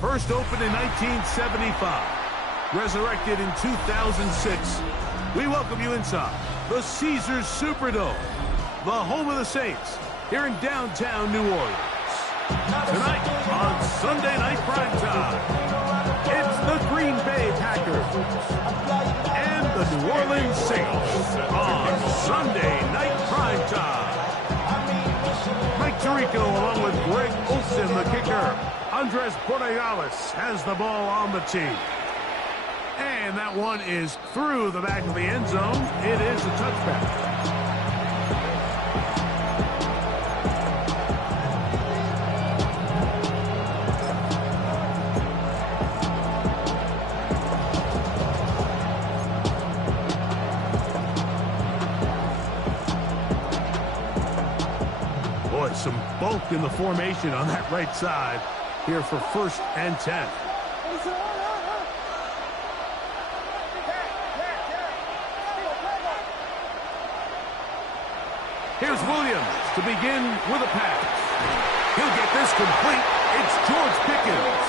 First opened in 1975, resurrected in 2006. We welcome you inside the Caesars Superdome, the home of the Saints, here in downtown New Orleans. Tonight on Sunday Night Primetime, it's the Green Bay Packers and the New Orleans Saints on Sunday Night Primetime. Mike Tirico along with Greg Olsen, the kicker. Andres Borregales has the ball on the tee. And that one is through the back of the end zone. It is a touchback. Boy, some bulk in the formation on that right side here for 1st and 10. Here's Williams to begin with a pass. He'll get this complete. It's George Pickens.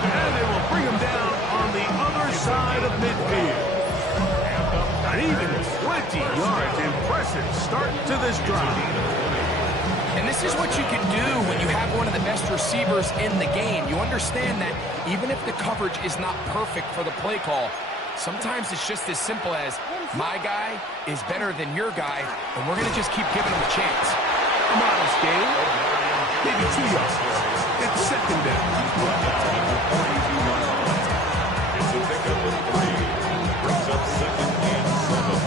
And they will bring him down on the other side of midfield. An even 20 yards. Impressive start to this drive. And this is what you can do when you have one of the best receivers in the game. You understand that even if the coverage is not perfect for the play call, sometimes it's just as simple as, my guy is better than your guy, and we're going to just keep giving him a chance. A modest gain, maybe 2 yards. It's second down. It's a pickup of 3. Brings up 2nd and 7.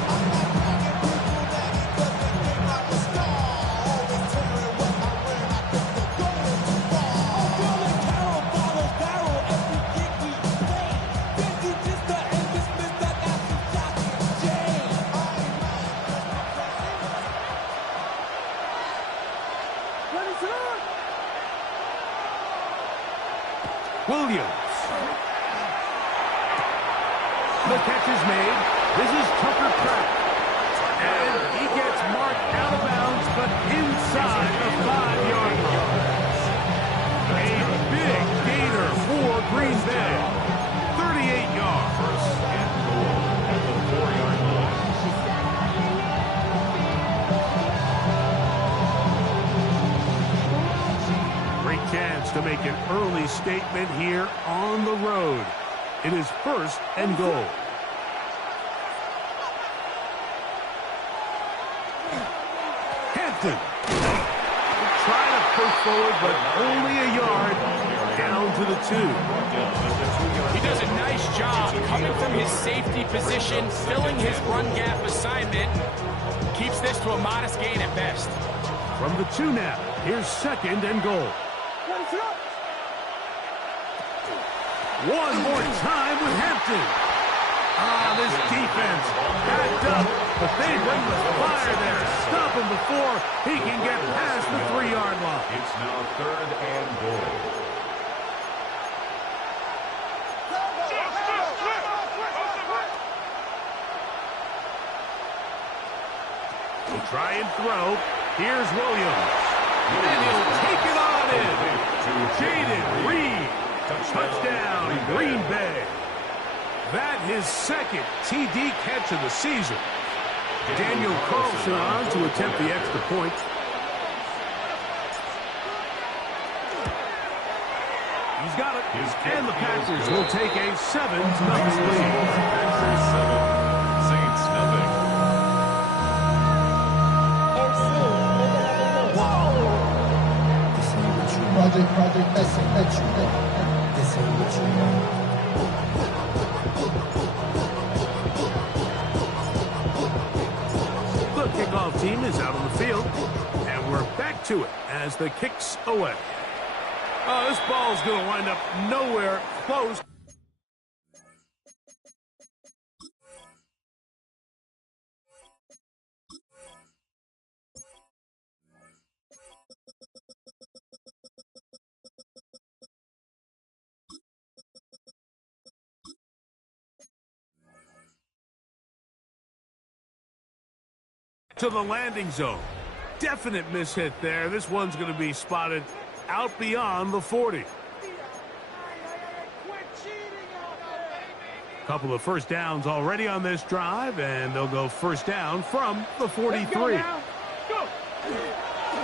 Williams. The catch is made. This is Tucker Pratt. And he gets marked out of bounds, but inside the 5-yard line. A big gainer for Green Bay. 38 yards. First and goal at the 4-yard line. Great chance to make an early statement here on the road. It is 1st and goal. Hampton. Trying to push forward, but only a yard down to the 2. He does a nice job coming from his safety position, filling his run gap assignment. Keeps this to a modest gain at best. From the 2 now, here's 2nd and goal. One more time with Hampton. This defense backed up, but they bring the fire there. Stop him before he can get past the 3-yard line. It's now 3rd and goal. He'll try and throw. Here's Williams. And he'll take it on in. Jaden Reed. Touchdown, Green Bay. That his 2nd TD catch of the season. Daniel Carlson on to attempt the extra point. He's got it. And the Packers will take a 7-0 lead. Packers 7, Saints nothing. Project, this ain't what you want. The kickoff team is out on the field, and we're back to it as the kick's away. Oh, this ball's going to wind up nowhere close. To the landing zone. definite mishit there. This one's going to be spotted out beyond the 40. Couple of first downs already on this drive, and they'll go first down from the 43.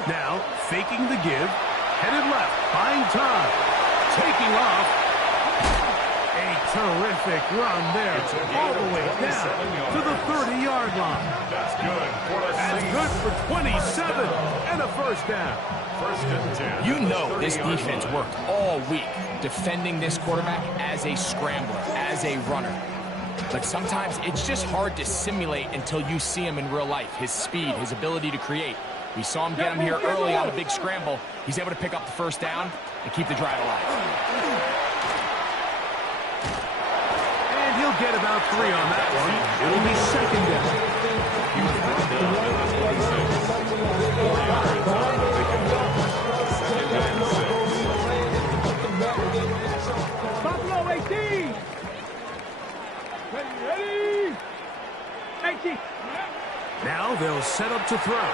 Now, faking the give, headed left, buying time, taking off. A terrific run there, all the way down to the 30-yard line. That's good. That's good for 27 and a first down. First and 10. You know this defense worked all week defending this quarterback as a scrambler, as a runner. But sometimes it's just hard to simulate until you see him in real life. His speed, his ability to create. We saw him get him here early on a big scramble. He's able to pick up the first down and keep the drive alive. And he'll get about 3 on that one. It'll be second down. He was brought down to the 26. 4 yards on the pickup. Second and 6. Buffalo 18. Ready. 18. Now they'll set up to throw.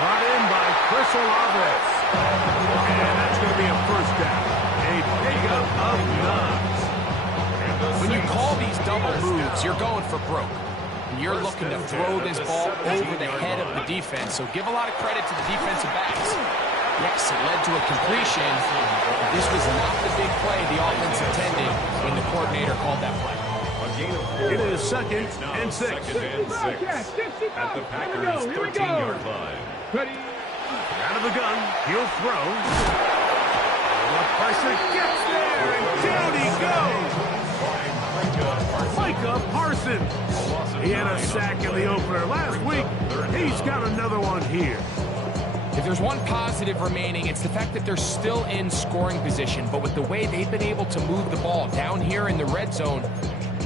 Brought in by Chris Olave. And that's going to be a first down. A pickup of 9. When you call these double moves, you're going for broke. And you're looking to throw this ball over the head of the defense. So give a lot of credit to the defensive backs. Yes, it led to a completion. This was not the big play the offense intended when the coordinator called that play. It is second and 6. Second and 6. At the Packers' 13-yard line. Ready. Out of the gun, he'll throw. The pressure gets there, and down he goes. Micah Parsons. He had a sack in the opener last week. He's got another one here. If there's one positive remaining, it's the fact that they're still in scoring position. But with the way they've been able to move the ball down here in the red zone,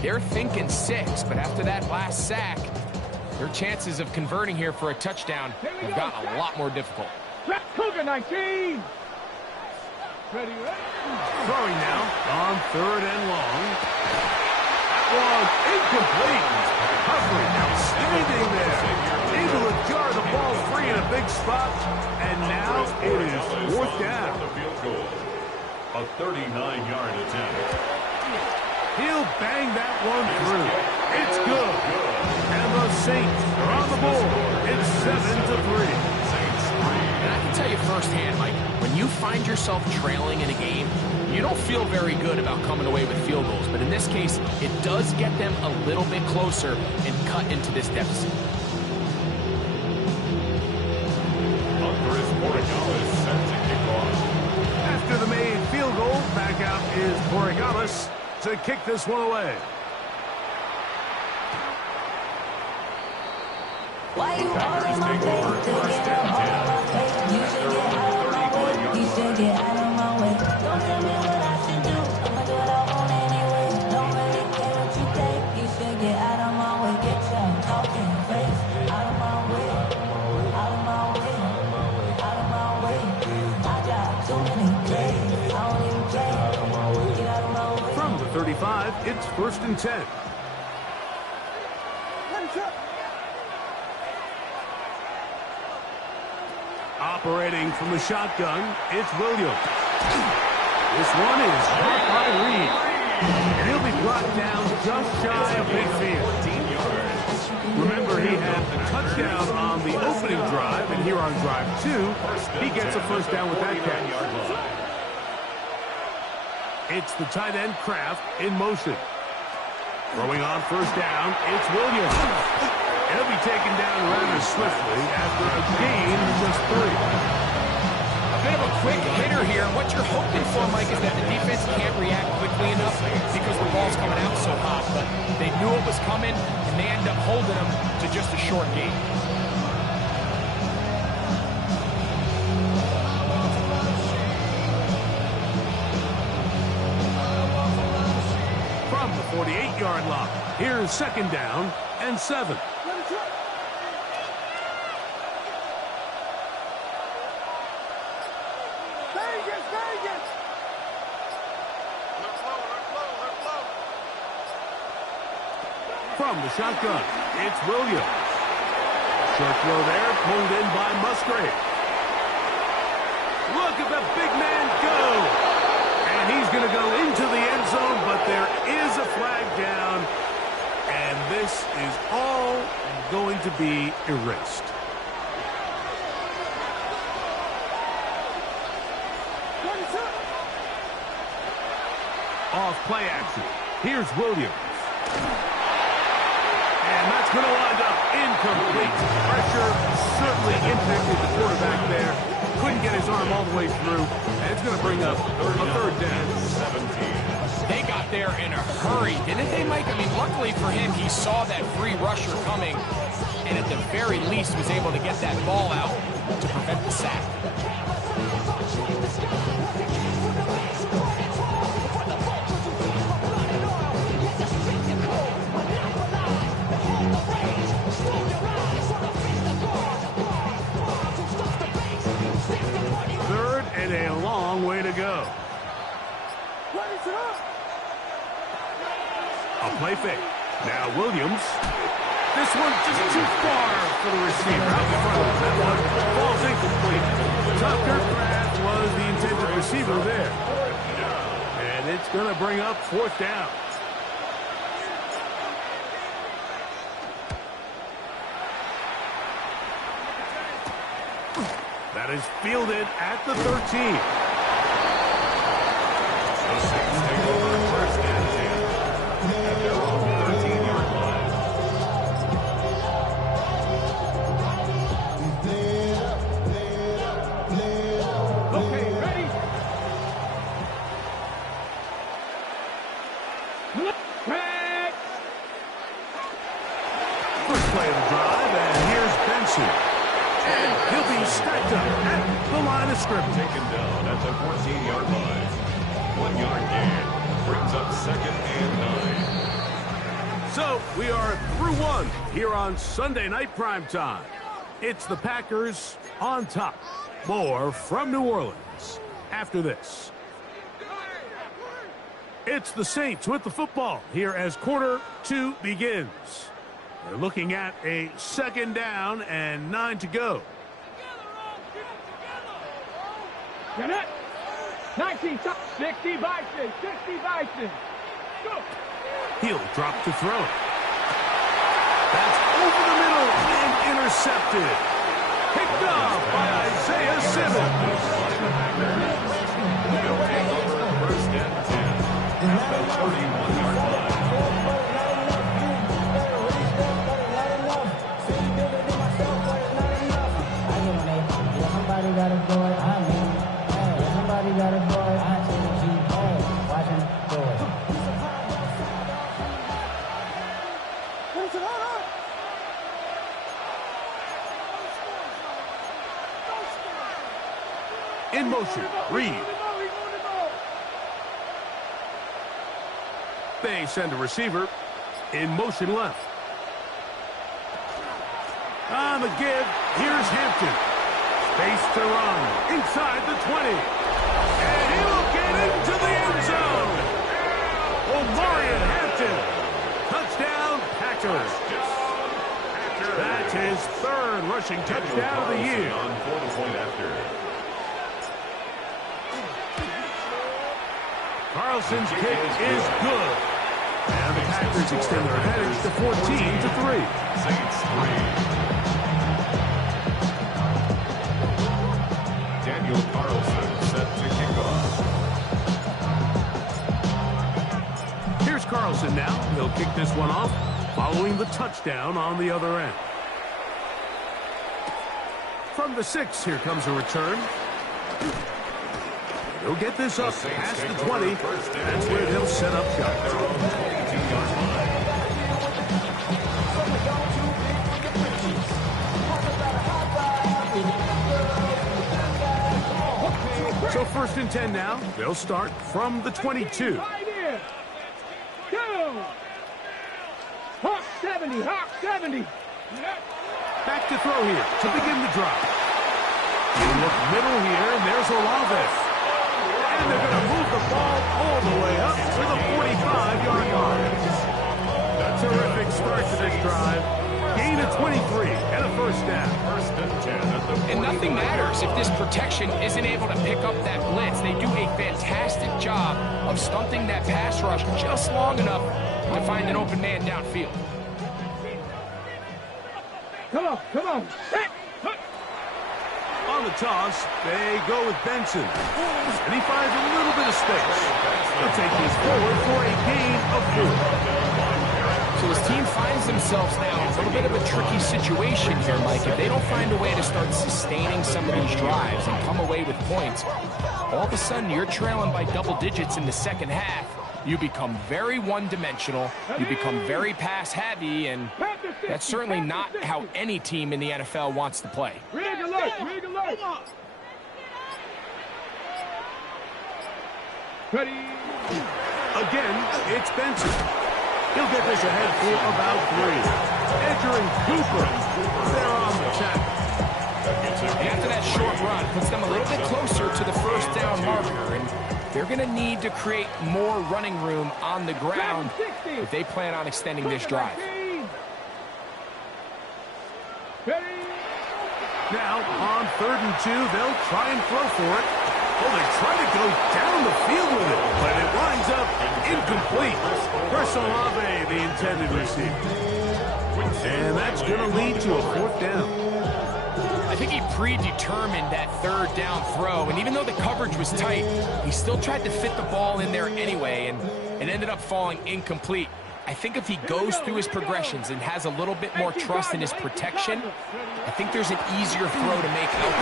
they're thinking 6. But after that last sack, their chances of converting here for a touchdown have gotten a lot more difficult. Cougar 19. Ready. Throwing now on 3rd and long. That was incomplete. Humphrey outstanding there. Able to jar the ball free in a big spot. And now it is 4th down. A 39-yard attempt. He'll bang that one through. It's good. And the Saints are on the board. It's 7-3. And I can tell you firsthand, Mike, when you find yourself trailing in a game, you don't feel very good about coming away with field goals. But in this case, it does get them a little bit closer and cut into this deficit. Andres Borregales set to kick off. After the made field goal, back out is Borregales to kick this one away. Why you Packers all take over first and 10. At their own 31-yard You should get out of my way. Don't tell me what I should do. I'ma do what I want anyway. Don't really care what you think. You should get out of my way. Get your talking face out of my way. Out of my way. Out of my way. I got too many plays. I don't even care. Get out of my way. From the 35, it's 1st and 10. Operating from the shotgun, it's Williams. This one is caught by Reed. And he'll be brought down just shy of midfield. Remember, he had the touchdown on the opening drive, and here on drive 2, he gets a first down with that catch. It's the tight end Kraft in motion. Throwing on first down, it's Williams. He'll be taken down rather swiftly after a gain of just 3. A bit of a quick hitter here. What you're hoping for, Mike, is that the defense can't react quickly enough because the ball's coming out so hot. But they knew it was coming, and they end up holding them to just a short gain. From the 48-yard line, here's 2nd down and 7. From the shotgun, it's Williams. Short throw there, pulled in by Musgrave. Look at the big man go. And he's going to go into the end zone, but there is a flag down. And this is all going to be erased. Off play action. Here's Williams. And that's going to wind up incomplete. Pressure certainly impacted the quarterback there. Couldn't get his arm all the way through. And it's going to bring up a third down. 17. They got there in a hurry, didn't they, Mike? I mean, luckily for him, he saw that free rusher coming, and at the very least was able to get that ball out to prevent the sack. Third and a long way to go. A play fake. Now Williams. This one just too far for the receiver. Out in front of him. That one falls incomplete. Tucker Kraft was the intended receiver there. And it's going to bring up fourth down. That is fielded at the 13. The Saints take over first and 10 at their own 13-yard line. Okay, ready? Red. First play of the drive, and here's Benson. And he'll be stacked up at the line of scrimmage. Taken down at the 14-yard line. 1 yard gain. Brings up second and 9. So we are through one here on Sunday Night Primetime. It's the Packers on top. More from New Orleans after this. It's the Saints with the football here as quarter 2 begins. They're looking at a second down and 9 to go. Get it. 19, 60 Bison, 60 Bison. Go. He'll drop to throw. That's over the middle and intercepted. Picked off by Isaiah Simmons. They'll take over first and 10 at the 31-yard line. Somebody got a boy, I mean, hey, somebody got a boy, I see G, hey, watch him do it. In motion, Reed. They send a receiver. In motion left. On the give, here's Hampton. Space to run. Inside the 20. And he will get into the end zone. Omarion Hampton. Touchdown, Packers. That's his third rushing touchdown of the year. On for the point after. Carlson's kick is good. And the Packers extend their advantage to 14-3. Saints 3. Daniel Carlson set to kick off. Here's Carlson now. He'll kick this one off, following the touchdown on the other end. From the 6, here comes a return. He'll get this up past the 20. That's where they'll set up shop. Their own 22-yard line. So first and 10 now. They'll start from the 22. Right here. Go. Hawk 70, Hawk 70. Back to throw here to begin the drive. You look middle here, and there's Olave. And they're going to move the ball all the way up to the 45-yard line. A terrific start to this drive. Gain of 23 and a first down. Nothing matters if this protection isn't able to pick up that blitz. They do a fantastic job of stunting that pass rush just long enough to find an open man downfield. Come on, come on. On the toss, they go with Benson. And he finds a little bit of space. He'll take this forward for a gain of 4. So his team finds themselves now in a little bit of a tricky situation here, Mike. If they don't find a way to start sustaining some of these drives and come away with points, all of a sudden you're trailing by double digits in the second half. You become very one-dimensional, you become very pass-heavy, and that's certainly not how any team in the NFL wants to play. Rig alert, rig alert. Ready. Again, it's Benson. He'll get this ahead for about 3. Entering Cooper. They're on the tackle. And after that short run, puts them a little bit closer to the first down marker, and they're going to need to create more running room on the ground if they plan on extending this drive. Now, on 3rd and 2, they'll try and throw for it. Oh, they try to go down the field with it, but it winds up incomplete. Chris Olave, the intended receiver. And that's going to lead to a 4th down. I think he predetermined that 3rd down throw, and even though the coverage was tight, he still tried to fit the ball in there anyway, and it ended up falling incomplete. I think if he goes through his progressions and has a little bit more trust in his protection, I think there's an easier throw to make out.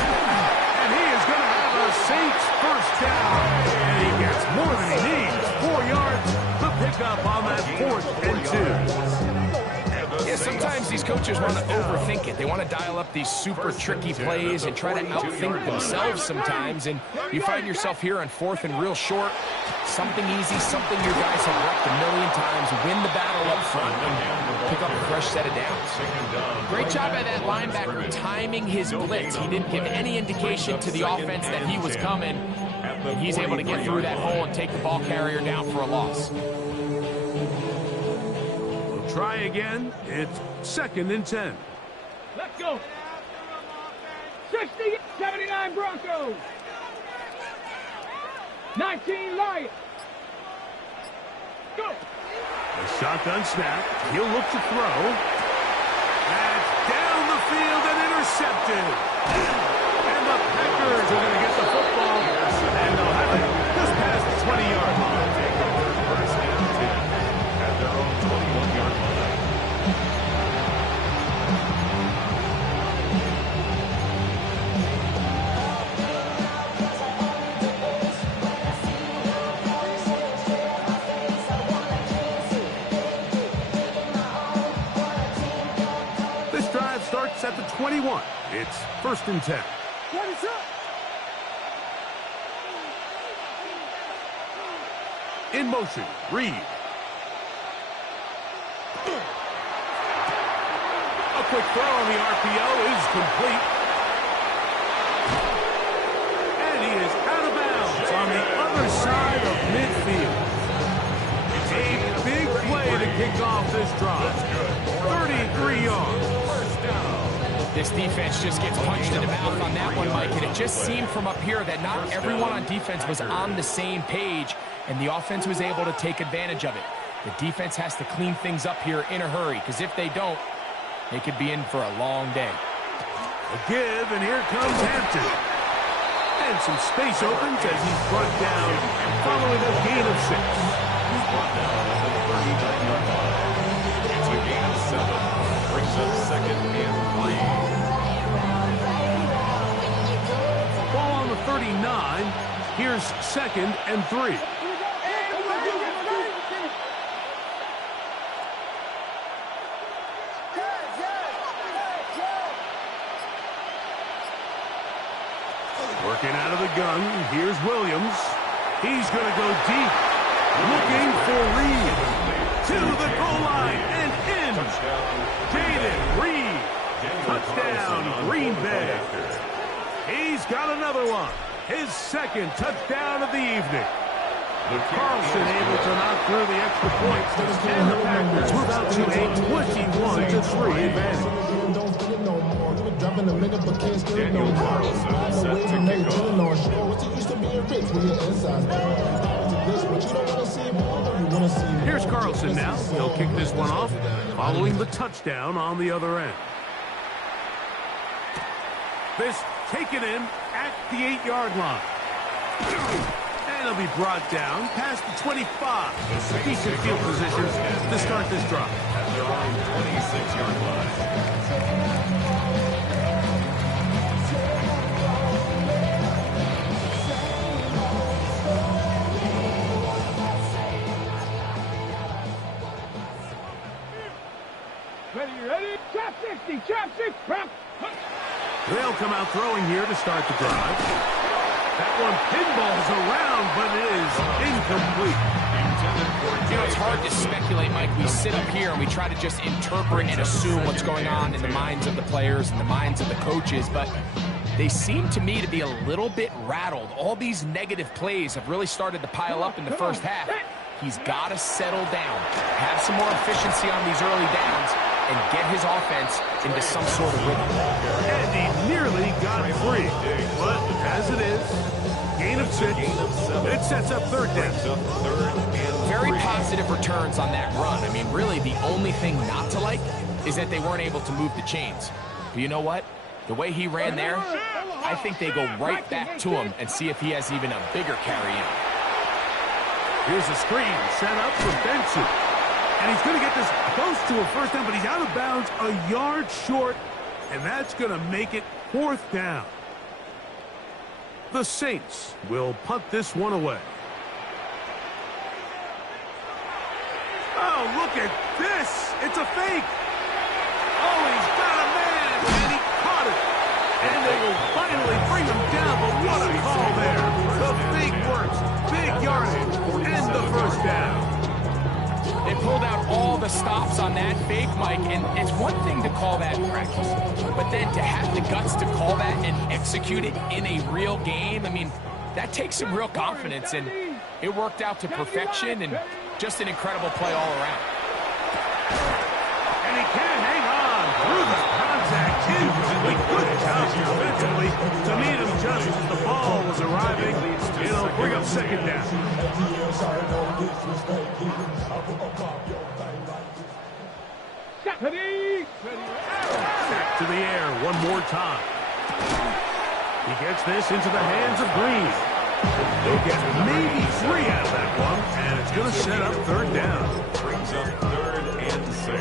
And he is going to have a Saints 1st down. And he gets more than he needs. 4 yards. The pickup on that 4th and 2. Yeah, sometimes these coaches want to overthink it. They want to dial up these super tricky plays and try to outthink themselves sometimes. And you find yourself here on 4th and real short. Something easy, something your guys have wrecked a million times. Win the battle up front and pick up a fresh set of downs. Great job by that linebacker timing his blitz. He didn't give any indication to the offense that he was coming. And he's able to get through that hole and take the ball carrier down for a loss. Try again. It's 2nd and 10. Let's go. 60, 79 Broncos. 19 Lions. Go. A shotgun snap. He'll look to throw. That's down the field and intercepted. And the Packers are going to get the football. And they'll have it just past the 20-yard line. First and 10 at their own 21-yard line. Starts at the 21. It's 1st and 10. What is up? In motion, Reed. A quick throw on the RPO is complete. And he is out of bounds on the other side of midfield. A big play to kick off this drive. 33 yards. This defense just gets punched in the mouth on that one, Mike, and it just seemed from up here that not everyone on defense was on the same page, and the offense was able to take advantage of it. The defense has to clean things up here in a hurry, because if they don't, they could be in for a long day. A give, and here comes Hampton. And some space opens as he's brought down following a gain of 6. He's brought down at the 39-yard line. It's a gain of 7. Brings up 2nd and 3. Ball on the 39. Here's 2nd and 3. Working out of the gun. Here's Williams. He's going to go deep. Looking for Reed. To the goal line and in. Jaden Reed. Touchdown, Green Bay. He's got another one. His 2nd touchdown of the evening. Carlson able to knock through the extra points, and the Packers move out to a 21-3 advantage. in a minute, but can't still Daniel know. Carlson I set know way to to make kick to the off. North Shore. What's it used to being rich when you're inside? This, but you don't want to see more. You want to see more. Here's Carlson now. He'll kick this one off, following the touchdown on the other end. This taken in at the 8-yard line. And it'll be brought down past the 25. Decent field position to start this drive. At their own 26-yard line. Ready? Trap 60, trap 6, trap. They'll come out throwing here to start the drive. That one pinballs around, but it is incomplete. You know, it's hard to speculate, Mike. We sit up here and we try to just interpret and assume what's going on in the minds of the players and the minds of the coaches, but they seem to me to be a little bit rattled. All these negative plays have really started to pile up in the first half. He's got to settle down, have some more efficiency on these early downs, and get his offense into some sort of rhythm. And he nearly got free. But as it is, gain of 6. It sets up third down. Very positive returns on that run. I mean, really, the only thing not to like is that they weren't able to move the chains. But you know what? The way he ran there, I think they go right back to him and see if he has even a bigger carry in. Here's a screen set up for Benson. And he's going to get this close to a first down, but he's out of bounds a yard short, and that's going to make it fourth down. The Saints will punt this one away. Oh, look at this. It's a fake. Oh, he's got a man, and he caught it. And they will finally bring him down, but what a call there. The fake works, big yardage, and the first down. They pulled out all the stops on that fake, Mike, and it's one thing to call that in practice, but then to have the guts to call that and execute it in a real game, I mean, that takes some real confidence, and it worked out to perfection, and just an incredible play all around. And he can hang on through the contact. Incomplete. Good job defensively to meet him just as the ball was arriving. It'll bring up second down. Ready? Back to the air one more time. He gets this into the hands of Green. They'll get maybe 3 out of that one, and it's going to set up third down. Brings up 3rd and 6.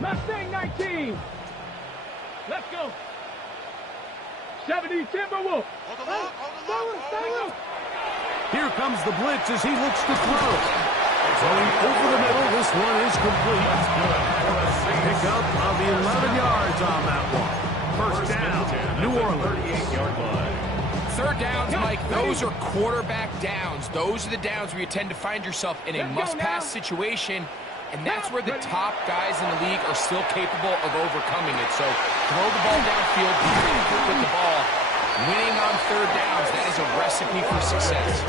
Mustang 19. Let's go. 70 Timberwolf. Hold Here comes the blitz as he looks to throw. Going over the middle, this one is complete. Pick up of 11 yards on that one. First down, New Orleans. 38-yard line. Third downs, Mike, those are quarterback downs. Those are the downs where you tend to find yourself in a must-pass situation, and that's where the top guys in the league are still capable of overcoming it. So throw the ball downfield, be really quick with the ball. Winning on third downs, that is a recipe for success.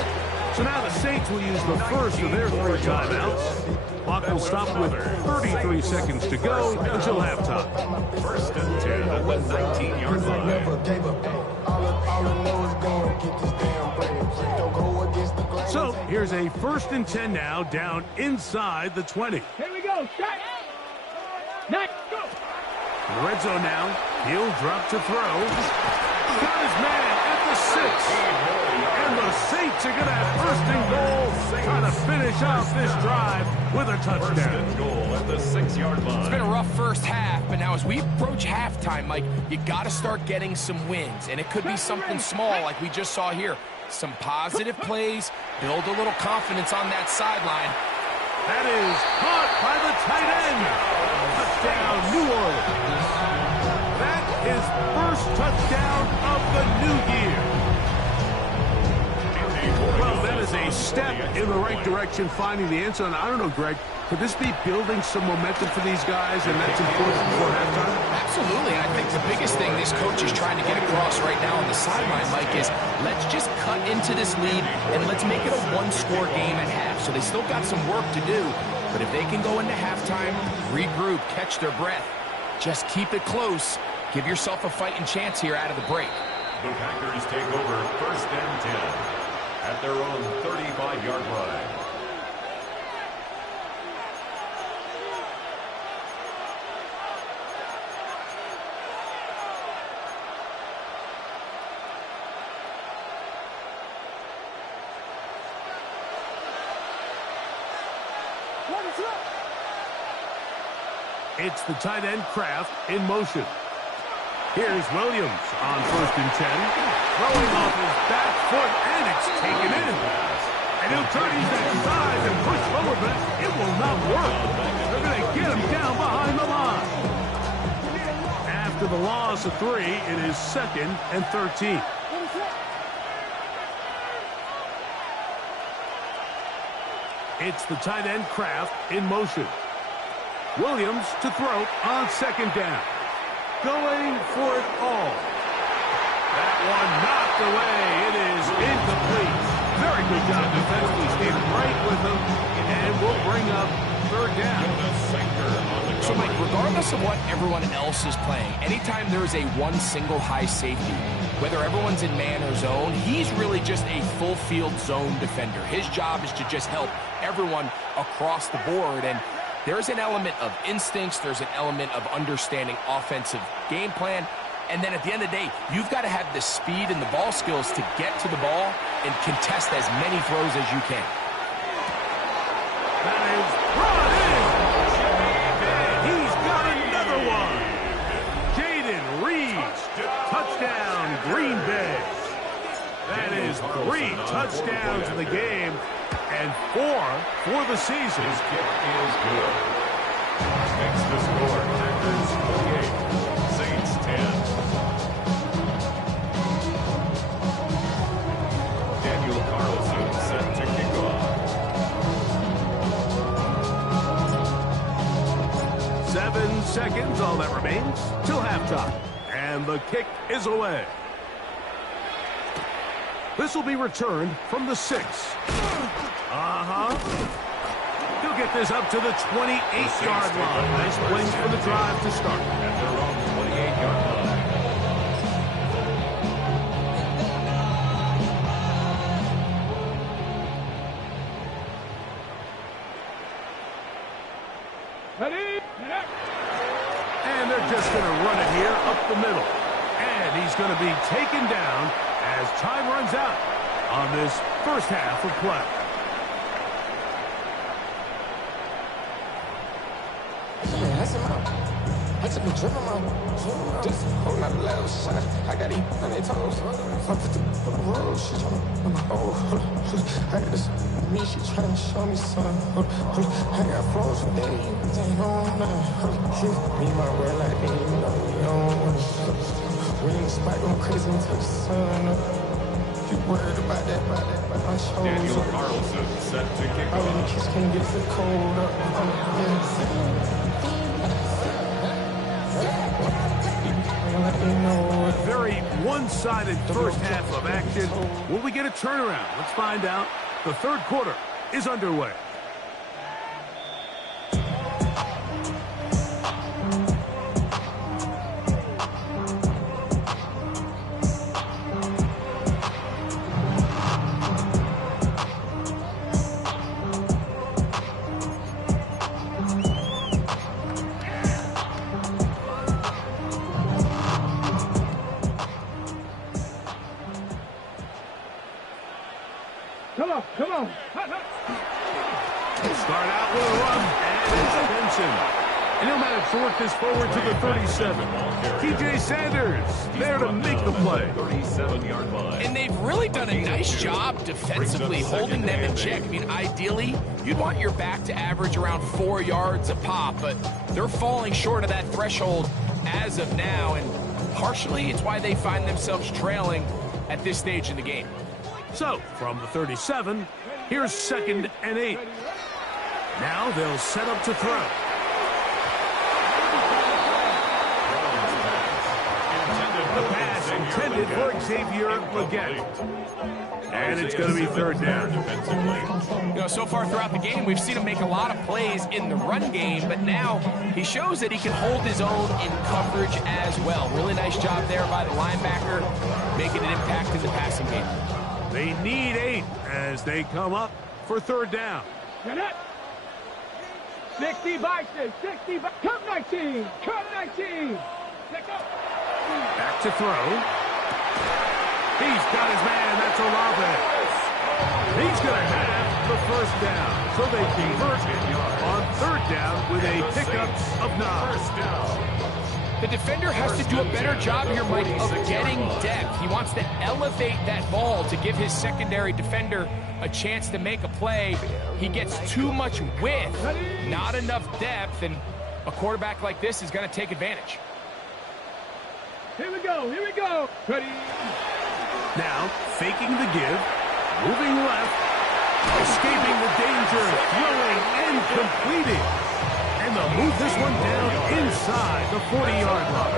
So now the Saints will use the first of their 3 timeouts. Clock will stop with 33 seconds to go until halftime. 1st and 10 at the 19-yard line. So here's a 1st and 10 now, down inside the 20. Here we go. Shot. Nice. Go. In the red zone now, he'll drop to throw. Got his man at the 6. And the Saints are going to have 1st and goal, trying to finish off this drive with a 1st touchdown. and goal at the 6-yard line. It's been a rough first half, but now as we approach halftime, Mike, you got to start getting some wins, and it could be something small like we just saw here. Some positive plays, build a little confidence on that sideline. That is caught by the tight end. Touchdown, New Orleans. That is first touchdown of the new year. Well, that is a step in the right direction, finding the end zone. I don't know, Greg, could this be building some momentum for these guys, and that's important before halftime? Absolutely, and I think the biggest thing this coach is trying to get across right now on the sideline, Mike, is let's just cut into this lead, and let's make it a one-score game at half. So they still got some work to do, But if they can go into halftime, regroup, catch their breath, just keep it close, give yourself a fighting chance here out of the break. The Packers take over 1st and 10 at their own 35-yard line. It's the tight end Kraft in motion. Here's Williams on 1st and 10. Throwing off his back foot, and it's taken in. And he'll turn his next side and push forward, but it will not work. They're going to get him down behind the line. After the loss of 3, it is 2nd and 13. It's the tight end Kraft in motion. Williams to throw on 2nd down. Going for it all. That one knocked away. It is incomplete. Very good job defensively. Stayed right with him. And we'll bring up 3rd down. So, Mike, regardless of what everyone else is playing, anytime there is a one single high safety, whether everyone's in man or zone, he's really just a full field zone defender. His job is to just help everyone across the board. And there's an element of instincts, there's an element of understanding offensive game plan, and then at the end of the day, you've got to have the speed and the ball skills to get to the ball and contest as many throws as you can. That is brought in! And he's got another one! Jaden Reed, touchdown Green Bay. That is 3 touchdowns in the game. And 4 for the season. His kick is good. Makes the score Packers 48, Saints 10. Daniel Carlson set to kick off. 7 seconds, all that remains, till halftime. And the kick is away. This will be returned from the 6. He'll get this up to the 28-yard line. Nice place for the drive to start. At their own 28-yard line. Ready? And they're just going to run it here up the middle. And he's going to be taken down as time runs out on this first half of play. I took a trip on my just holding out the last shot. I got it on their toes. I'm 50 on the road. She tryna, oh, I got this. Me, she tryna show me something. I got flows for days. Ain't on nothing. Me, my world like me, you know, we don't want to. We in the spot going crazy until the sun up. You worried about that, but I chose. Daniel Carlson set to kick I really off. just can't get the cold up. Very one-sided first half of action. Will we get a turnaround? Let's find out. The 3rd quarter is underway. Come on. Start out with a run, and it's Benson. And he'll manage to work this forward to the 37. T.J. Sanders there to make the play. 37-yard line. And they've really done a nice job defensively holding them in check. I mean, ideally, you'd want your back to average around 4 yards a pop, but they're falling short of that threshold as of now, and partially it's why they find themselves trailing at this stage in the game. So, from the 37, here's 2nd and 8. Now they'll set up to throw. The pass intended for Xavier Legette. And it's going to be third down. You know, so far throughout the game, we've seen him make a lot of plays in the run game, but now he shows that he can hold his own in coverage as well. Really nice job there by the linebacker, making an impact in the passing game. They need 8 as they come up for third down. Get it. 60 Bison, 60 Cut 19, cut 19. Pick up. Back to throw. He's got his man. That's Olave. He's going to have the first down. So they convert on third down with a pickup of 9. The defender has to do a better job here, Mike, of getting depth. He wants to elevate that ball to give his secondary defender a chance to make a play. He gets too much width, not enough depth, and a quarterback like this is going to take advantage. Here we go, here we go. Ready. Now, faking the give, moving left, escaping the danger, throwing and completing. And they'll move this one down inside the 40-yard line.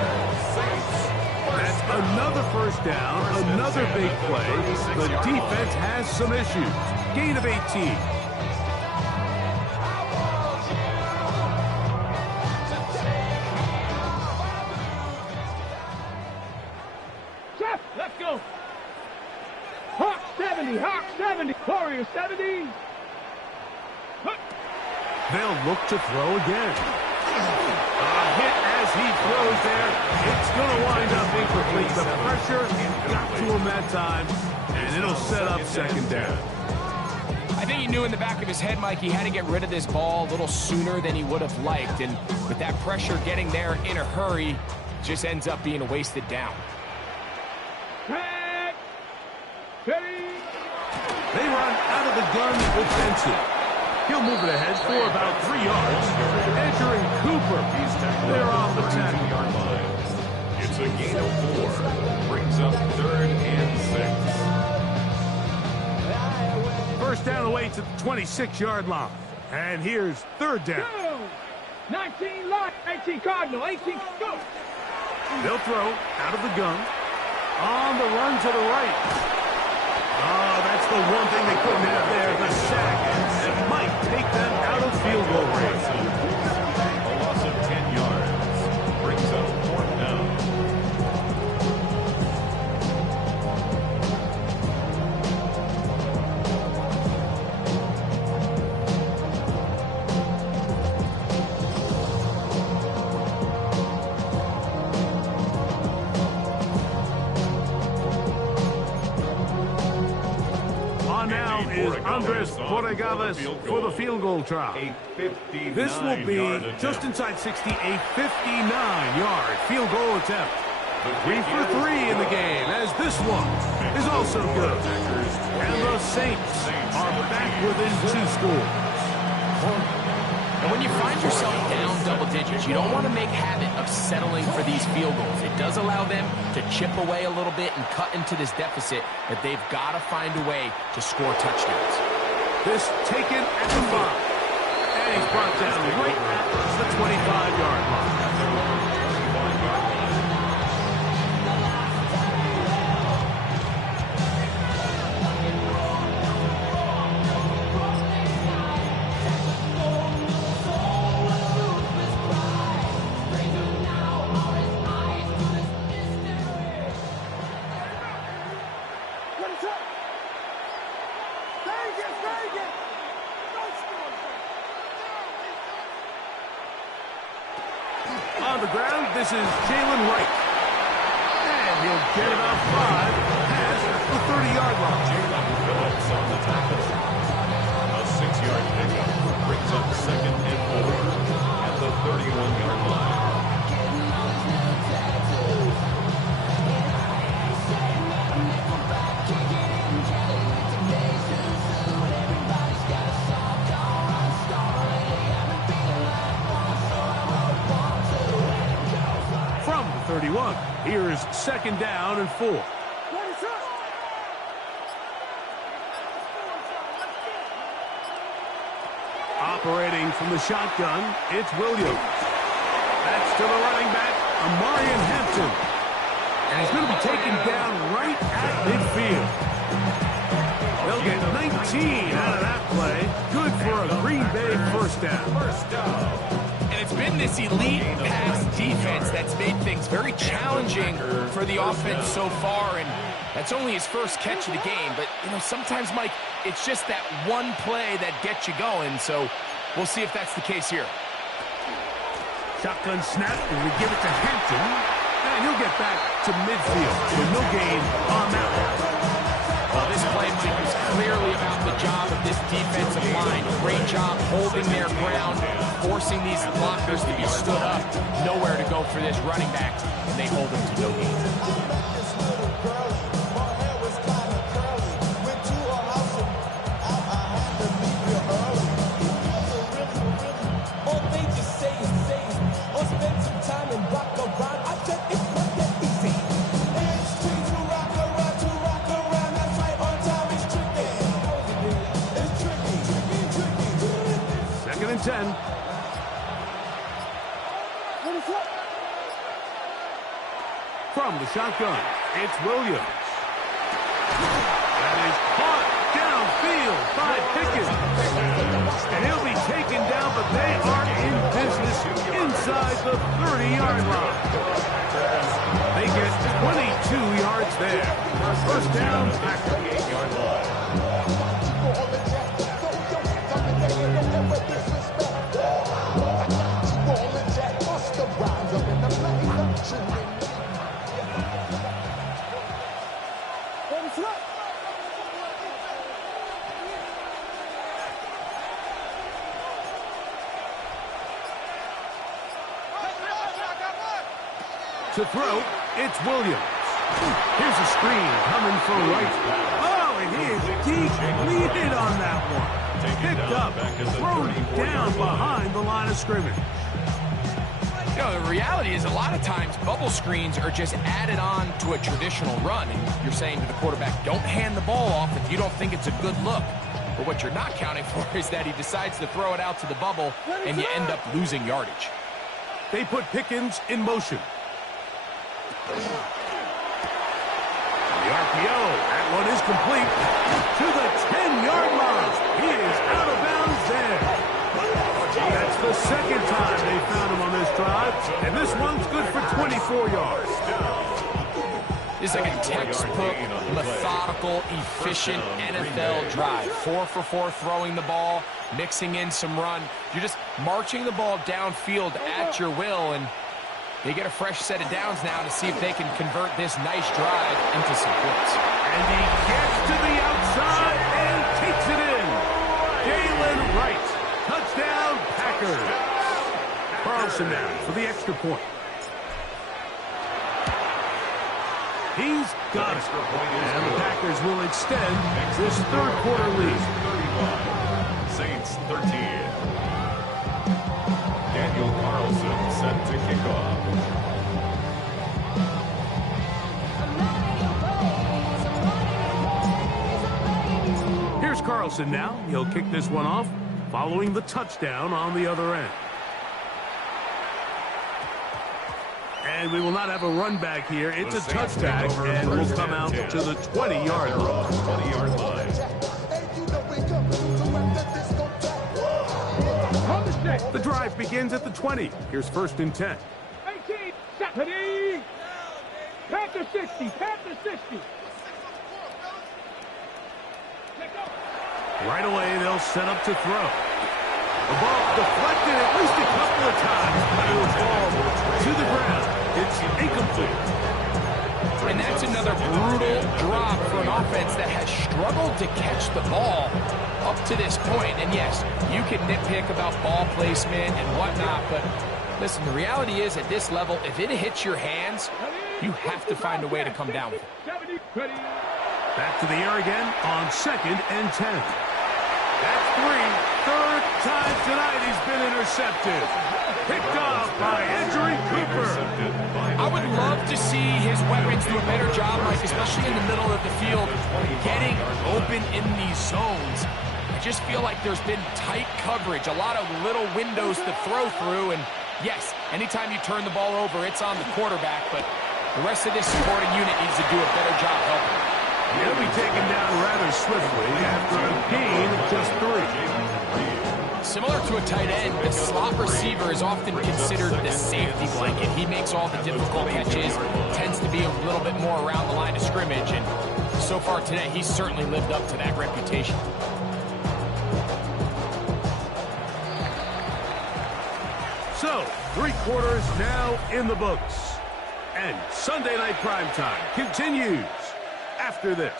That's another first down, another big play. The defense has some issues. Gain of 18. Jeff, let's go. Hawk 70, Hawk 70, Warrior 70. They'll look to throw again. A hit as he throws there. It's going to wind up incomplete. The pressure got to him that time, and it'll set up second down. I think he knew in the back of his head, Mike, he had to get rid of this ball a little sooner than he would have liked. And with that pressure getting there in a hurry, just ends up being a wasted down. They run out of the gun with Benson. He'll move it ahead for about 3 yards. Edger and Cooper, they're off the 10-yard line. It's a gain of 4. Brings up third and 6. First down away to the 26-yard line. And here's third down. 19 line, 18 Cardinal, 18 go. They'll throw out of the gun. On the run to the right. Oh, that's the one thing they couldn't have there, the sack. It might take them out of field goal range. A loss of 10 yards. Brings up fourth down. Is Andres Borregales for the field goal try. This will be just inside 60, a 59-yard field goal attempt. 3 for 3 in the game, as this one is also good. And the Saints are back within 2 scores. And when you find yourself down double digits, you don't want to make habit of settling for these field goals. It does allow them to chip away a little bit and cut into this deficit, but they've got to find a way to score touchdowns. This taken at the 5. And he's brought down right at the 25-yard line. On the ground, this is Jalen Wright. And he'll get about 5 past the 30-yard line. Jalen Phillips on the tackle. A 6-yard pickup brings up second and 4 at the 31-yard line. From the 31, here's second down and 4. Operating from the shotgun, it's Williams. That's to the running back, Amarian Hampton. And he's going to be taken down right at midfield. They'll get 19 out of that play. Good for a Green Bay first down. And it's been this elite pass defense that's made things very challenging for the offense so far, and that's only his first catch of the game. But, you know, sometimes, Mike, it's just that one play that gets you going, so we'll see if that's the case here. Shotgun snap, and we give it to Hampton, and he'll get back to midfield with no gain on that one. Well, this play, Mike, is clearly about the job of this defensive line. Great job holding their ground, forcing these blockers to be stood up. Nowhere to go for this running back, and they hold him to no gain. Second and 10. From the shotgun, it's Williams. That is caught downfield by Pickens. And he'll be taken down, but they are in business inside the 30-yard line. They get 22 yards there. First down, Packers. To throw, it's Williams. Here's a screen coming for Wright. Oh, and he is deep leaded on that one. Picked up, thrown down behind the line of scrimmage. You know, the reality is a lot of times bubble screens are just added on to a traditional run. And you're saying to the quarterback, don't hand the ball off if you don't think it's a good look. But what you're not counting for is that he decides to throw it out to the bubble and you end up losing yardage. They put Pickens in motion. The RPO, that one is complete to the 10-yard line. He is out of bounds there. That's the second time they found him on this drive, and this one's good for 24 yards. This is like a textbook, methodical, efficient NFL drive. 4 for 4 throwing the ball, mixing in some run. You're just marching the ball downfield at your will, and they get a fresh set of downs now to see if they can convert this nice drive into some points. And he gets to the outside and takes it in. Jalen Wright. Touchdown, Packers. Carlson now for the extra point. He's got it. And the Packers will extend this third quarter lead. 35. Saints 13. Daniel Carlson set to kick off. Here's Carlson now. He'll kick this one off, following the touchdown on the other end. And we will not have a run back here. It's a touchback, and will come out to the 20-yard line. 20-yard line. The drive begins at the 20. Here's first and 10. 18, Stephanie. Panther 60, Panther 60. Right away, they'll set up to throw. The ball deflected at least a couple of times, but it will fall to the ground. It's incomplete. And that's another brutal drop for an offense that has struggled to catch the ball up to this point. And yes, you can nitpick about ball placement and whatnot, but listen, the reality is at this level, if it hits your hands, you have to find a way to come down with it. Back to the air again on second and 10. That's 3. Third time tonight he's been intercepted. Picked off by Edgerrin Cooper. I would love to see his weapons do a better job, Mike, especially in the middle of the field, getting open in these zones. I just feel like there's been tight coverage, a lot of little windows to throw through, and yes, anytime you turn the ball over, it's on the quarterback, but The rest of this supporting unit needs to do a better job helping. He'll be taken down rather swiftly after a gain of just 3. Similar to a tight end, the slot receiver is often considered the safety blanket. He makes all the difficult catches, tends to be a little bit more around the line of scrimmage, and so far today, he's certainly lived up to that reputation. So, 3 quarters now in the books. And Sunday Night Primetime continues after this.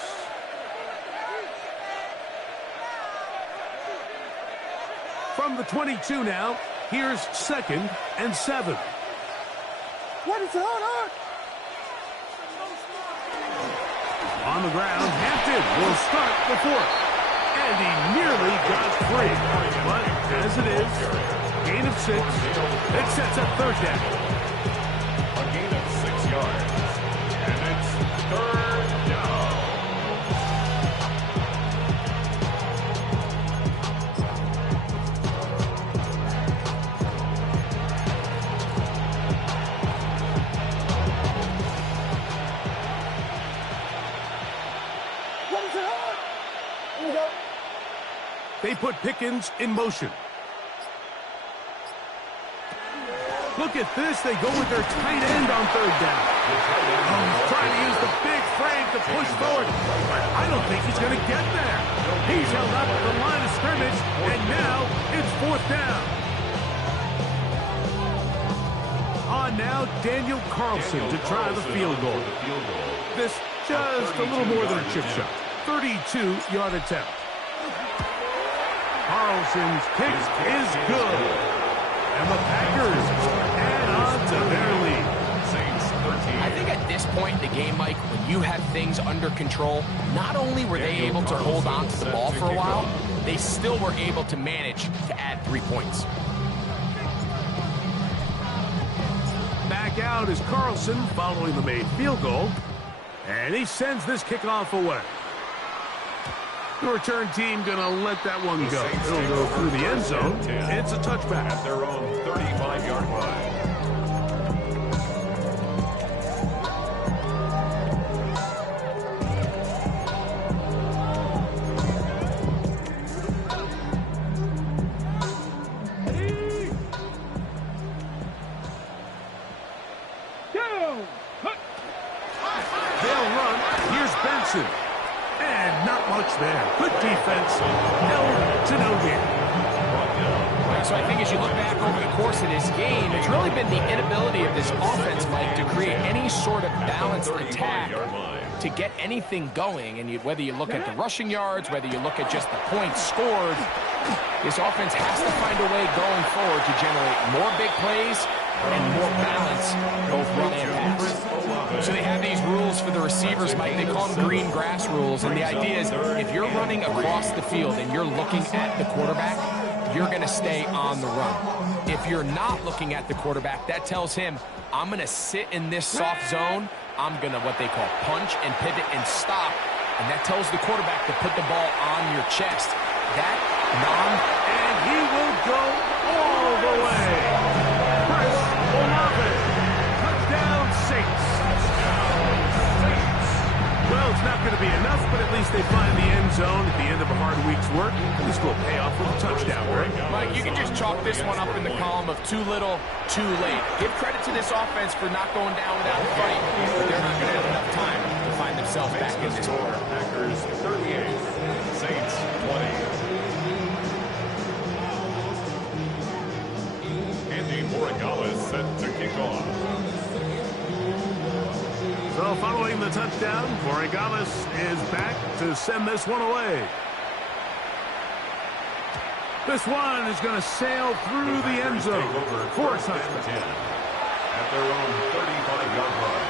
From the 22 now, here's 2nd and 7. What is on? On the ground, Hampton will start the 4th. And he nearly got free. But as it is, gain of 6. It sets up 3rd down. A gain of 6 yards. And it's 3rd down. They put Pickens in motion. Look at this. They go with their tight end on 3rd down. Oh, he's trying to use the big frame to push forward. I don't think he's going to get there. He's held up at the line of scrimmage, and now it's 4th down. On now, Daniel Carlson to try the field goal. This just a little more than a chip shot. 32-yard attempt. Carlson's kick is good. And the Packers add on to their lead. I think at this point in the game, Mike, when you have things under control, not only were they able to hold on to the ball for a while, they still were able to manage to add 3 points. Back out is Carlson following the made field goal. And he sends this kickoff away. The return team going to let that one go. It'll go through the end zone. It's a touchback. At their own 35-yard line. They'll run. Here's Benson. And not much there. Good defense. Held to no gain. So I think as you look back over the course of this game, it's really been the inability of this offense, Mike, to create any sort of balanced attack to get anything going. And whether you look at the rushing yards, whether you look at just the points scored, this offense has to find a way going forward to generate more big plays and more balance, both run and pass. So they have these rules for the receivers, Mike. They call them green grass rules. And the idea is if you're running across the field and you're looking at the quarterback, you're going to stay on the run. If you're not looking at the quarterback, that tells him, I'm going to sit in this soft zone. I'm going to what they call punch and pivot and stop. And that tells the quarterback to put the ball on your chest. That and he will go all the way. Chris Olave. Touchdown, Saints. Well, it's not going to be enough, but at least they find the end zone at the end of a hard week's work. This will pay off with a touchdown, right? Mike, you can just chalk this one up in the column of too little, too late. Give credit to this offense for not going down without a fight, but they're not going to have enough time to find themselves back in this order. Packers 38, Saints 20. Andy Morikawa is set to kick off. So following the touchdown, Borregales is back to send this one away. This one is going to sail through the end zone for a touchdown. At their own 35-yard line.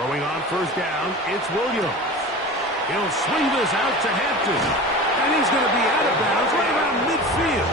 Throwing on 1st down, it's Williams. He'll swing this out to Hampton. And he's going to be out of bounds right around midfield.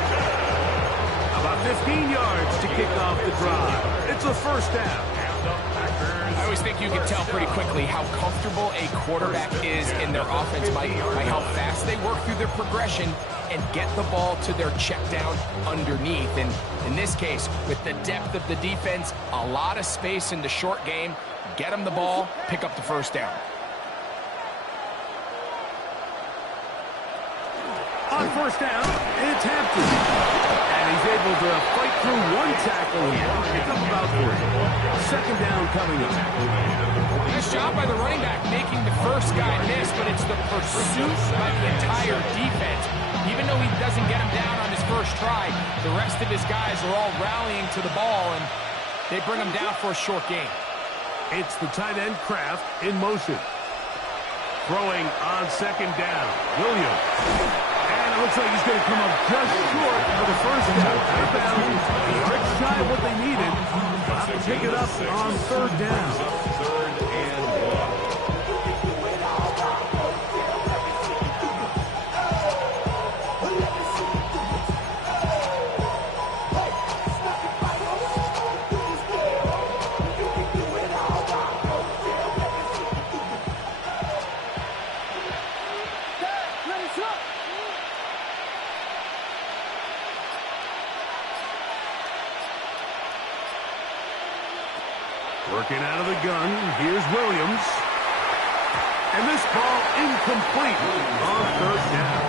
About 15 yards to kick off the drive. It's a first down. I always think you can tell pretty quickly how comfortable a quarterback is in their offense by how fast they work through their progression and get the ball to their check down underneath. And in this case, with the depth of the defense, a lot of space in the short game, get them the ball, pick up the first down. On first down, it's Hampton. And he's able to fight through one tackle here. It's up about 3. Second down coming up. Nice job by the running back making the first guy miss, but it's the pursuit by the entire defense. Even though he doesn't get him down on his first try, the rest of his guys are all rallying to the ball, and they bring him down for a short gain. It's the tight end Kraft in motion. Throwing on second down. Williams. And it looks like he's going to come up just short for the first down. Out of bounds. Yards shy of what they needed. Have to pick it up on third down. Third and 1. Working out of the gun, here's Williams. And this ball incomplete on third down.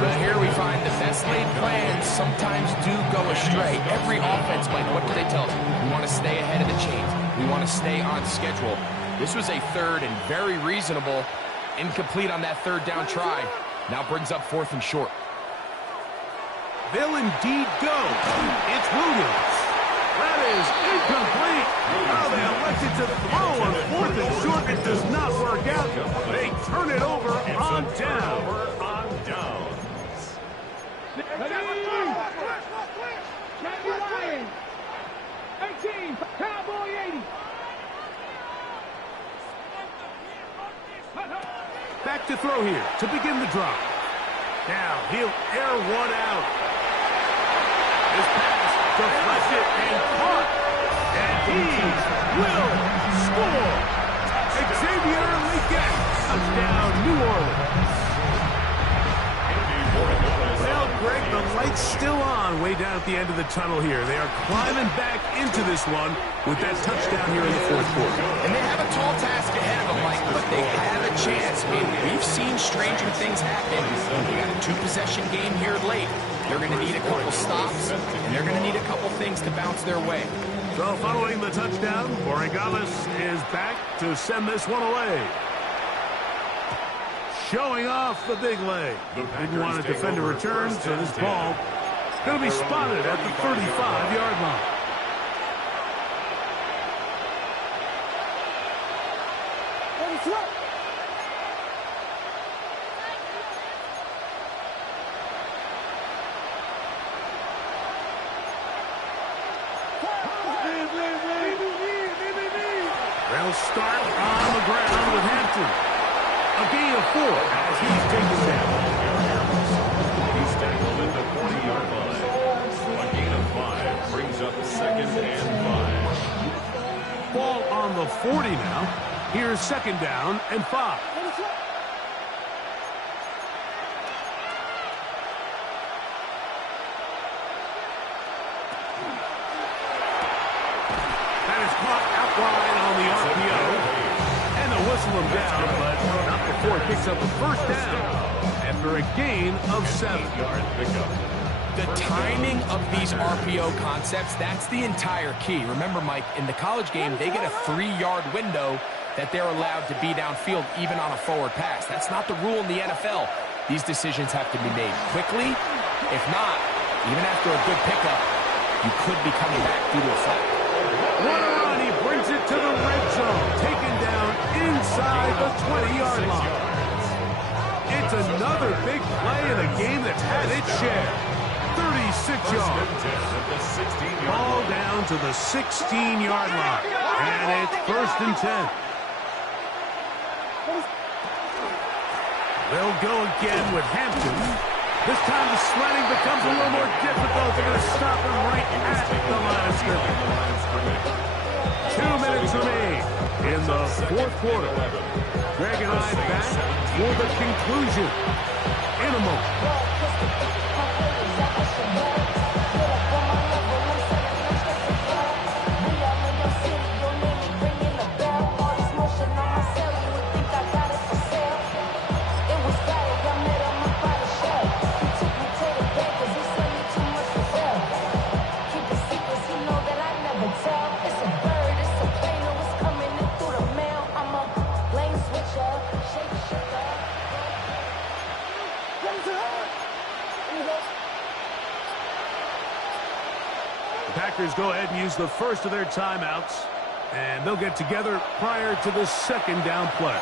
But here we find the best laid plans sometimes do go astray. Every offense, Mike, what do they tell us? We want to stay ahead of the chains. We want to stay on schedule. This was a third and very reasonable. Incomplete on that third down try. Now brings up fourth and short. They'll indeed go. It's Williams. That is incomplete. Oh, they elected to throw on fourth and short. It does not work out. They turn it over on down. Matthew Ryan. 18. Cowboy 80. Back to throw here to begin the drive. Now he'll air one out. His pass deflected and caught. And he will score. Xavier Legette. Touchdown, New Orleans. Well, Greg, the light's still on way down at the end of the tunnel here. They are climbing back into this one with that touchdown here in the fourth quarter. And they have a tall task ahead of them, Mike, but they have a chance. I mean, we've seen stranger things happen. We got a 2-possession game here late. They're going to need a couple stops, and they're going to need a couple things to bounce their way. So following the touchdown, Borregales is back to send this one away. Showing off the big leg. Didn't want to defend a return, so this ball is going to be spotted at the 35-yard line. They'll start on the ground with Hampton. A gain of 4 as he's taken down. He's tackled at the 40-yard line. A gain of 5 brings up second and 5. Ball on the 40 now. Here's second down and 5. That is caught out wide on the RPO. And they'll whistle him down, but not before it picks up a first down after a gain of 7. The timing of these RPO concepts, that's the entire key. Remember, Mike, in the college game, they get a 3-yard window that they're allowed to be downfield even on a forward pass. That's not the rule in the NFL. These decisions have to be made quickly. If not, even after a good pickup, you could be coming back due to a flag. What a run. He brings it to the red zone. Taken down inside the 20-yard line. It's another big play in a game that's had its share. 36 yards. Ball down to the 16-yard line. And it's first and 10. They'll go again with Hampton. This time the sledding becomes a little more difficult. They're going to stop him right at the line of scrimmage. 2 minutes remain in the fourth quarter. Greg and I back for the conclusion in a moment. Packers go ahead and use the first of their timeouts, and they'll get together prior to the second down play.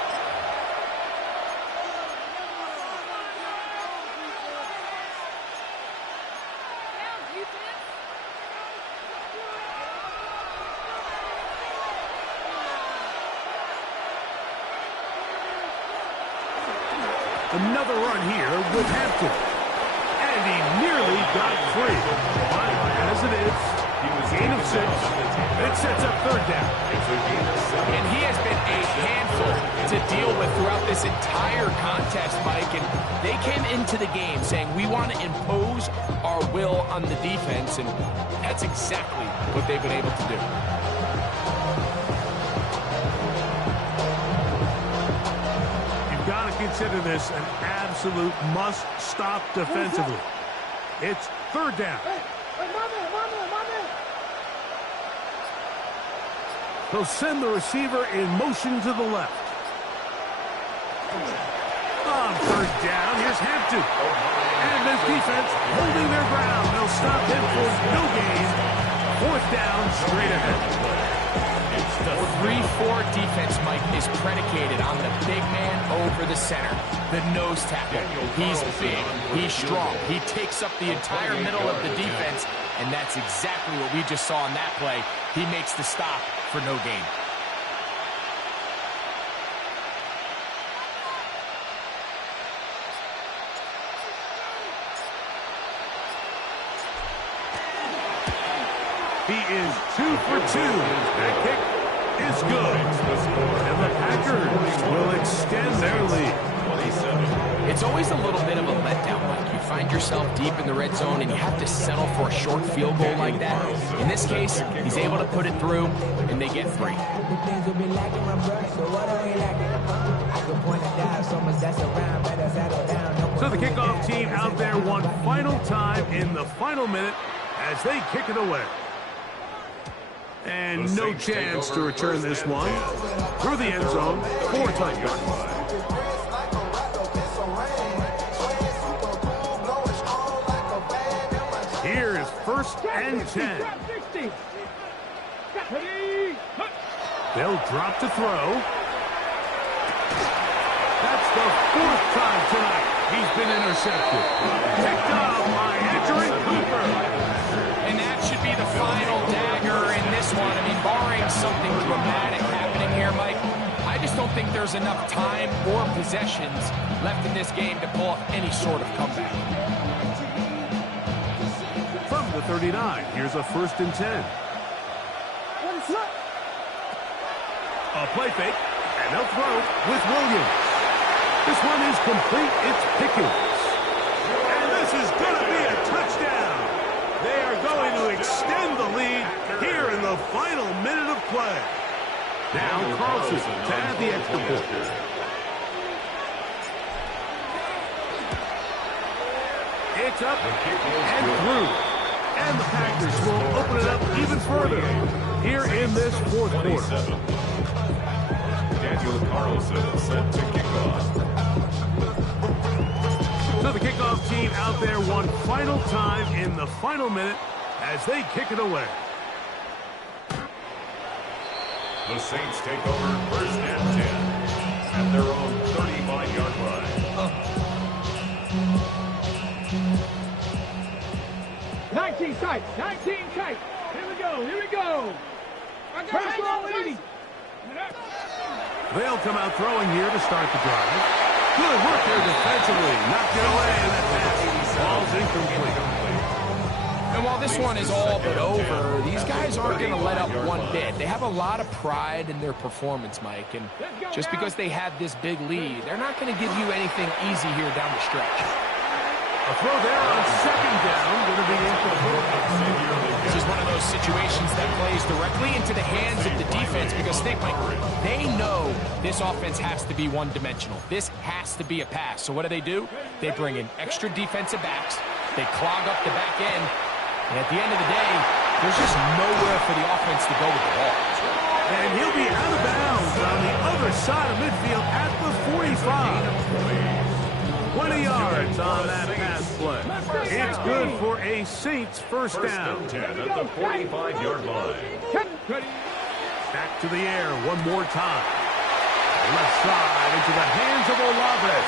Another run here with Hampton. And he nearly got free. But as it is, gain of 6. It sets up third down. And he has been a handful to deal with throughout this entire contest, Mike. And they came into the game saying, we want to impose our will on the defense. And that's exactly what they've been able to do. You've got to consider this an absolute must-stop defensively. It's third down. They'll send the receiver in motion to the left. On third down, here's Hampton. And this defense holding their ground. They'll stop him for no gain. Fourth down, straight ahead. The 3-4 defense, Mike, is predicated on the big man over the center, the nose tackle. He's big, he's strong, he takes up the entire middle of the defense, and that's exactly what we just saw on that play. He makes the stop for no gain. He is 2 for 2. That kick is good. And the Packers will extend their lead. It's always a little bit of a letdown, Mike. You find yourself deep in the red zone and you have to settle for a short field goal like that. In this case, he's able to put it through, and they get 3. So the kickoff team out there one final time in the final minute as they kick it away. And no chance to return this one through the end zone for a touchdown. Here is first and 10. They'll drop to throw. That's the 4th time tonight he's been intercepted. Picked up by Edgerrin Cooper. And that should be the final dagger in this one. I mean, barring something dramatic happening here, Mike, I just don't think there's enough time or possessions left in this game to pull off any sort of comeback. From the 39, here's a first and 10. A play fake, and they'll throw with Williams. This one is complete. It's Pickens. And this is going to be a touchdown. They are going to extend the lead here in the final minute of play. Now Carlson to add the extra point. It's up and through. And the Packers will open it up even further here in this fourth quarter. Daniel Carlson set to kick off. So the kickoff team out there one final time in the final minute as they kick it away. The Saints take over first and 10 at their own 35-yard line. 19 tight, 19 tight. Here we go, here we go. First and 80. They'll come out throwing here to start the drive. Good work there defensively. Knocked it away, and that pass falls incomplete. And while this one is all but over, these guys aren't going to let up one bit. They have a lot of pride in their performance, Mike. And just because they had this big lead, they're not going to give you anything easy here down the stretch. A throw there on second down, going to be incomplete. This is one of those situations that plays directly into the hands of the defense because they know this offense has to be one-dimensional. This has to be a pass. So what do? They bring in extra defensive backs. They clog up the back end. And at the end of the day, there's just nowhere for the offense to go with the ball. And he'll be out of bounds on the other side of midfield at the 45. 20 yards on that pass play. It's good for a Saints first down. First and 10 at the 45-yard line. Back to the air one more time. Left side into the hands of Olave.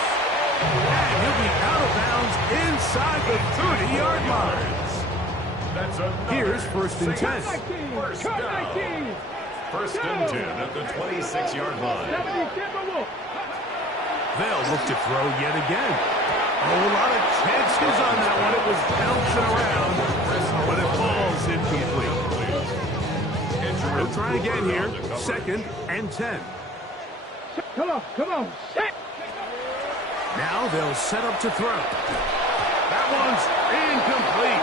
And he'll be out of bounds inside the 30-yard line. Here's first and 10. First down. First and 10 at the 26-yard line. They'll look to throw yet again. Oh, a lot of chances on that one. It was bouncing around, but it falls incomplete. They'll try again here. Second and 10. Come on. Set. Now they'll set up to throw. That one's incomplete.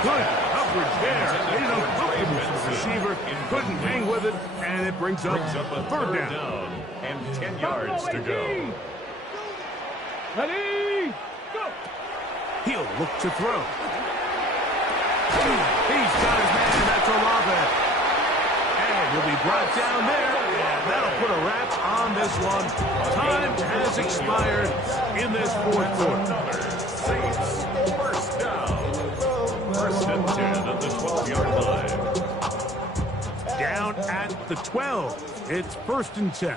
Good coverage there. Made it uncomfortable for the receiver. Couldn't hang with it, and it brings up a third down. And 10 yards to go. Ready, go. He'll look to throw. He's got his man. That's Olave. And he'll be brought down there. And that'll put a wrap on this one. Time has expired in this fourth quarter. Saints first down. First and 10 at the 12-yard line. Down at the 12. It's first and 10.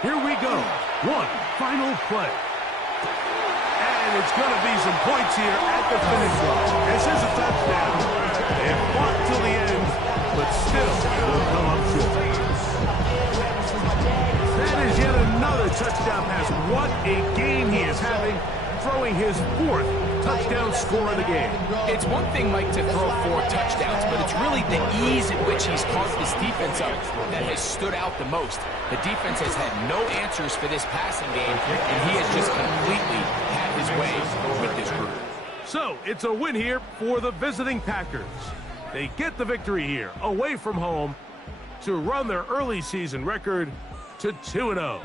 Here we go. One final play. And it's going to be some points here at the finish line. This is a touchdown. They fought till the end, but still will come up short. That is yet another touchdown pass. What a game he is having, throwing his fourth touchdown score of the game. It's one thing, Mike, to throw 4 touchdowns, but it's really the ease in which he's caused this defense up that has stood out the most. The defense has had no answers for this passing game, and he has just completely had his way with this group. So, it's a win here for the visiting Packers. They get the victory here, away from home, to run their early season record to 2-0.